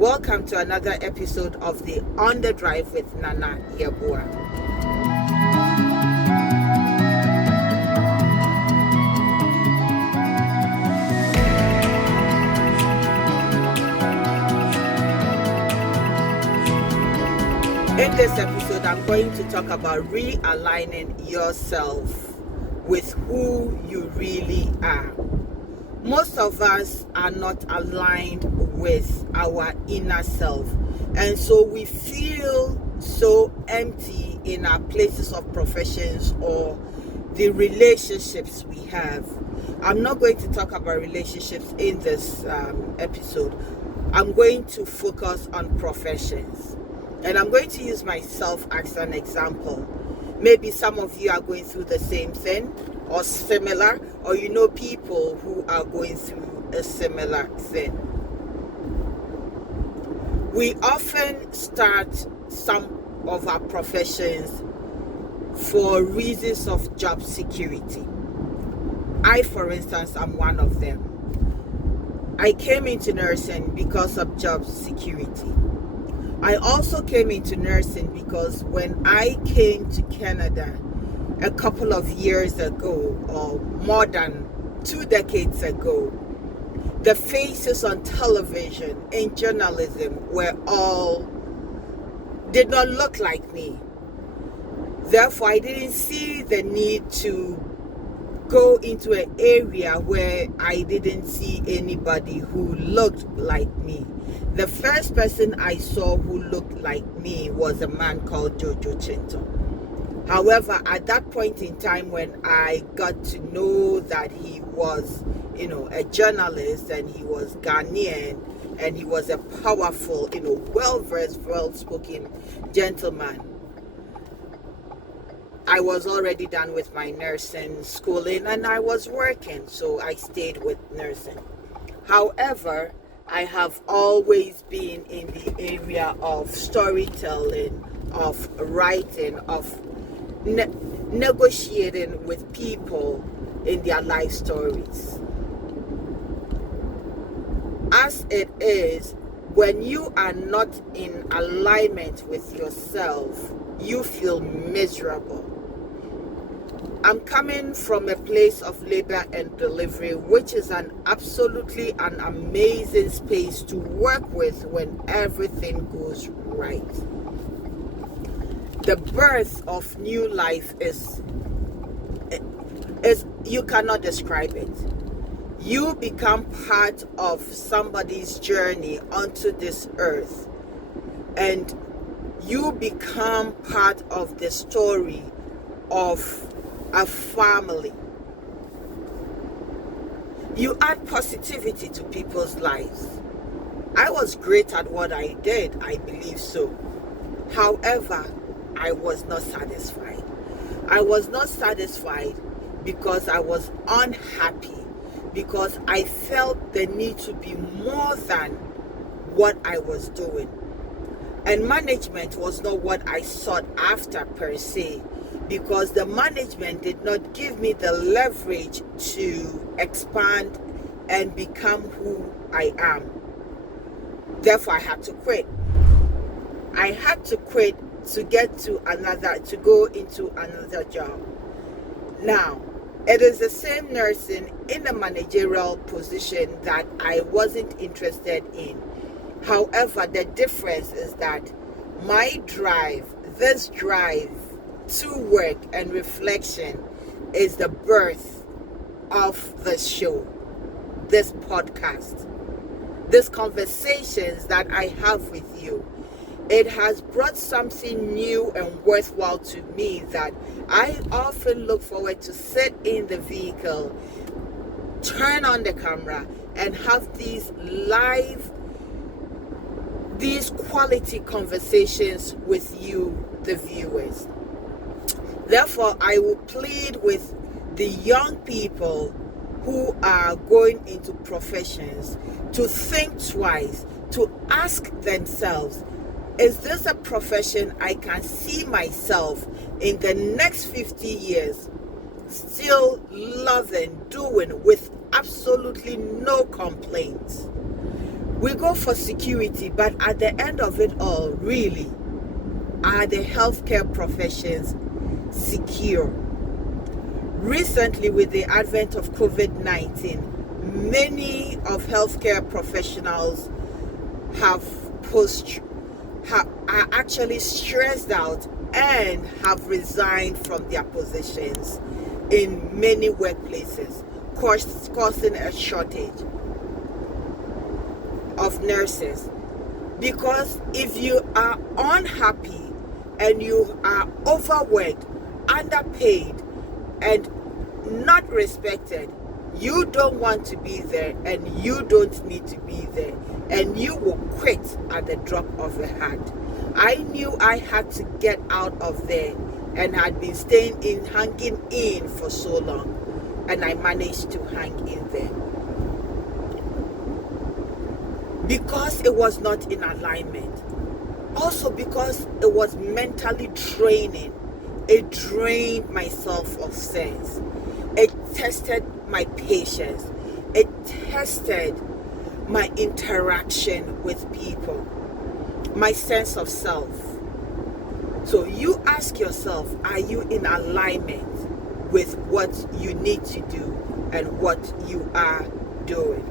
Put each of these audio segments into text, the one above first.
Welcome to another episode of the On the Drive with Nana Yeboah. In this episode, I'm going to talk about realigning yourself with who you really are. Most of us are not aligned with our inner self, and so we feel so empty in our places of professions or the relationships we have. I'm not going to talk about relationships in this episode. I'm going to focus on professions, and I'm going to use myself as an example. Maybe some of you are going through the same thing or similar, or you know people who are going through a similar thing. We often start some of our professions for reasons of job security. I, for instance, am one of them. I came into nursing because of job security. I also came into nursing because when I came to Canada a couple of years ago, or more than 2 decades ago, the faces on television in journalism did not look like me. Therefore, I didn't see the need to go into an area where I didn't see anybody who looked like me. The first person I saw who looked like me was a man called Jojo Chinto. However, at that point in time when I got to know that he was, a journalist, and he was Ghanaian, and he was a powerful, well-versed, well-spoken gentleman, I was already done with my nursing schooling and I was working, so I stayed with nursing. However, I have always been in the area of storytelling, of writing, of negotiating with people in their life stories. As it is, when you are not in alignment with yourself, you feel miserable. I'm coming from a place of labor and delivery, which is absolutely an amazing space to work with when everything goes right. The birth of new life is you cannot describe it. You become part of somebody's journey onto this earth, and you become part of the story of a family. You add positivity to people's lives. I was great at what I did, I believe so. However, I was not satisfied. I was not satisfied because I was unhappy, because I felt the need to be more than what I was doing. And management was not what I sought after per se, because the management did not give me the leverage to expand and become who I am. Therefore, I had to quit. I had to quit to go into another job. Now, it is the same nursing in a managerial position that I wasn't interested in. However, the difference is that my drive, this drive to work and reflection, is the birth of the show, this podcast, these conversations that I have with you. It has brought something new and worthwhile to me that I often look forward to sit in the vehicle, turn on the camera, and have these quality conversations with you, the viewers. Therefore, I will plead with the young people who are going into professions to think twice, to ask themselves, is this a profession I can see myself in the next 50 years still loving, doing with absolutely no complaints? We go for security, but at the end of it all, really, are the healthcare professions secure? Recently, with the advent of COVID-19, many of healthcare professionals are actually stressed out and have resigned from their positions in many workplaces, causing a shortage of nurses. Because if you are unhappy and you are overworked, underpaid, and not respected, you don't want to be there, and you don't need to be there, and you will quit at the drop of a hat. I knew I had to get out of there, and had been hanging in for so long, and I managed to hang in there because it was not in alignment. Also because it was mentally draining. It drained my self of sense. It tested my patience. It tested my interaction with people, my sense of self. So you ask yourself, are you in alignment with what you need to do and what you are doing?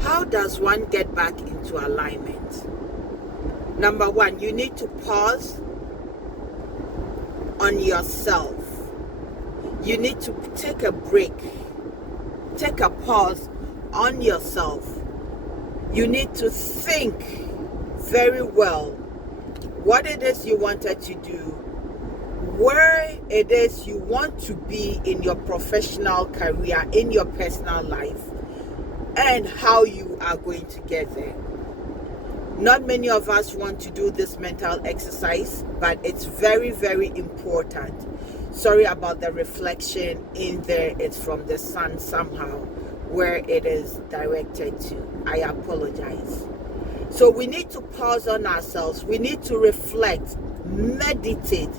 How does one get back into alignment? Number one, you need to pause on yourself. You need to take a break, take a pause on yourself. You need to think very well what it is you wanted to do, where it is you want to be in your professional career, in your personal life, and how you are going to get there. Not many of us want to do this mental exercise, but it's very, very important. Sorry about the reflection in there. It's from the sun somehow, where it is directed to. I apologize. So we need to pause on ourselves. We need to reflect, meditate.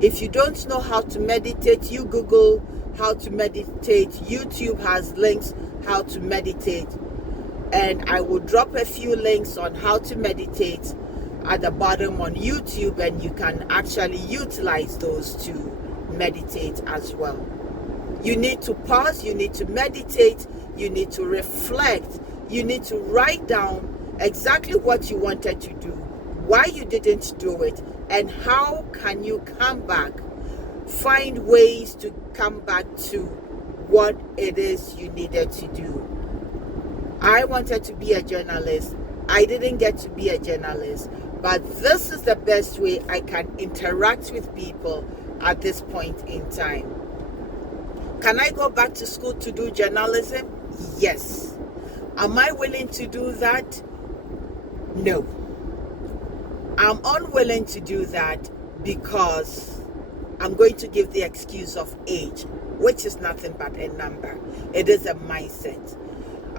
If you don't know how to meditate, you Google how to meditate. YouTube has links how to meditate. And I will drop a few links on how to meditate at the bottom on YouTube, and you can actually utilize those to meditate as well. You need to pause, you need to meditate, you need to reflect, you need to write down exactly what you wanted to do, why you didn't do it, and how can you come back. Find ways to come back to what it is you needed to do. I wanted to be a journalist. I didn't get to be a journalist, but this is the best way I can interact with people at this point in time. Can I go back to school to do journalism? Yes. Am I willing to do that? No. I'm unwilling to do that because I'm going to give the excuse of age, which is nothing but a number. It is a mindset.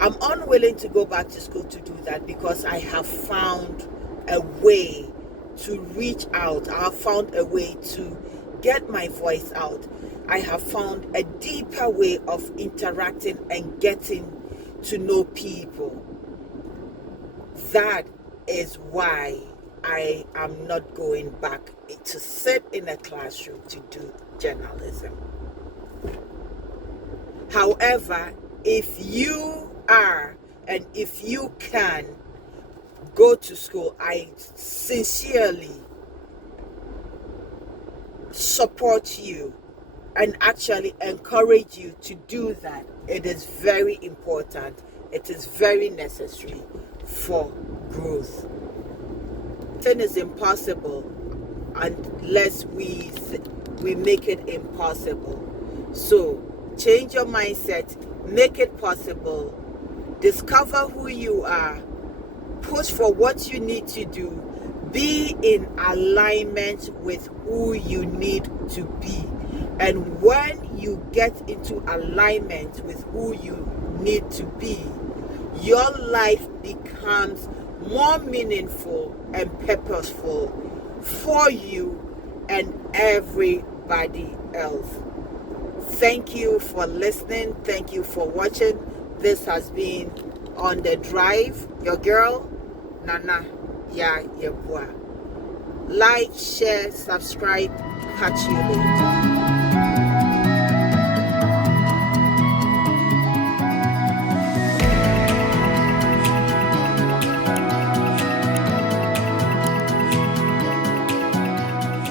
I'm unwilling to go back to school to do that because I have found a way to reach out. I have found a way to get my voice out. I have found a deeper way of interacting and getting to know people. That is why I am not going back to sit in a classroom to do journalism. However, if you are and if you can go to school, I sincerely support you and actually encourage you to do that. It is very important. It is very necessary for growth. Nothing is impossible unless we make it impossible. So change your mindset, make it possible, discover who you are, push for what you need to do, be in alignment with who you need to be. And when you get into alignment with who you need to be, your life becomes more meaningful and purposeful for you and everybody else. Thank you for listening. Thank you for watching. This has been on the drive. Your girl, Nana. Yeah, yeah, boy. Like, share, subscribe. Catch you later.